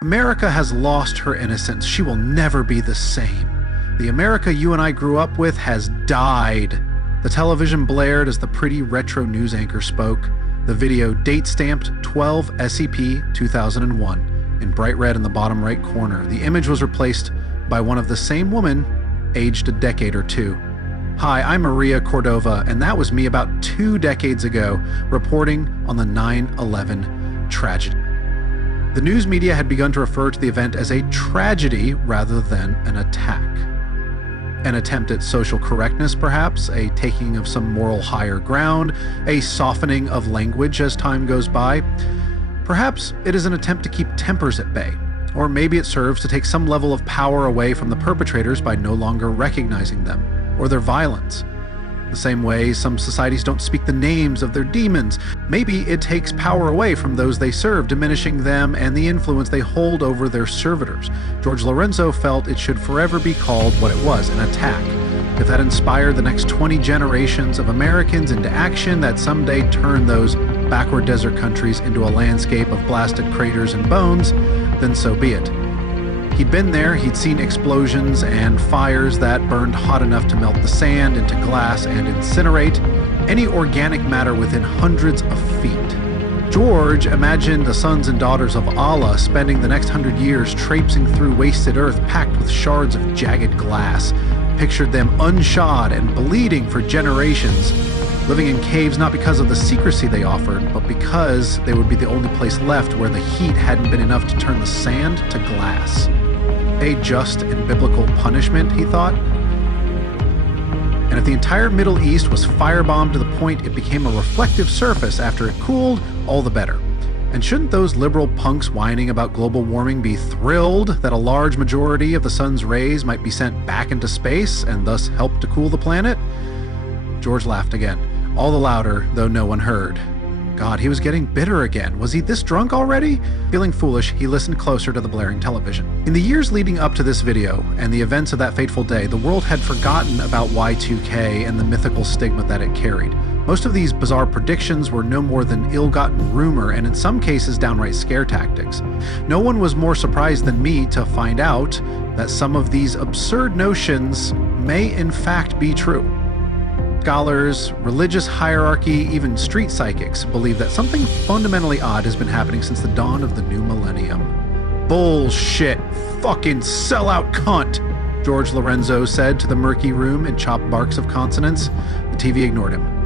America has lost her innocence. She will never be the same. The America you and I grew up with has died. The television blared as the pretty retro news anchor spoke. The video date-stamped 12 SEP 2001 in bright red in the bottom right corner. The image was replaced by one of the same woman, aged a decade or two. Hi, I'm Maria Cordova, and that was me about 2 decades ago, reporting on the 9/11 tragedy. The news media had begun to refer to the event as a tragedy rather than an attack. An attempt at social correctness, perhaps, a taking of some moral higher ground, a softening of language as time goes by. Perhaps it is an attempt to keep tempers at bay, or maybe it serves to take some level of power away from the perpetrators by no longer recognizing them, or their violence. The same way some societies don't speak the names of their demons. Maybe it takes power away from those they serve, diminishing them and the influence they hold over their servitors. George Lorenzo felt it should forever be called what it was, an attack. If that inspired the next 20 generations of Americans into action that someday turn those backward desert countries into a landscape of blasted craters and bones, then so be it. He'd been there, he'd seen explosions and fires that burned hot enough to melt the sand into glass and incinerate any organic matter within hundreds of feet. George imagined the sons and daughters of Allah spending the next 100 years traipsing through wasted earth packed with shards of jagged glass, pictured them unshod and bleeding for generations, living in caves not because of the secrecy they offered, but because they would be the only place left where the heat hadn't been enough to turn the sand to glass. A just and biblical punishment, he thought. And if the entire Middle East was firebombed to the point it became a reflective surface after it cooled, all the better. And shouldn't those liberal punks whining about global warming be thrilled that a large majority of the sun's rays might be sent back into space and thus help to cool the planet? George laughed again, all the louder, though no one heard. God, he was getting bitter again. Was he this drunk already? Feeling foolish, he listened closer to the blaring television. In the years leading up to this video and the events of that fateful day, the world had forgotten about Y2K and the mythical stigma that it carried. Most of these bizarre predictions were no more than ill-gotten rumor and in some cases downright scare tactics. No one was more surprised than me to find out that some of these absurd notions may in fact be true. Scholars, religious hierarchy, even street psychics believe that something fundamentally odd has been happening since the dawn of the new millennium. Bullshit! Fucking sellout cunt! George Lorenzo said to the murky room in chopped barks of consonants. The TV ignored him.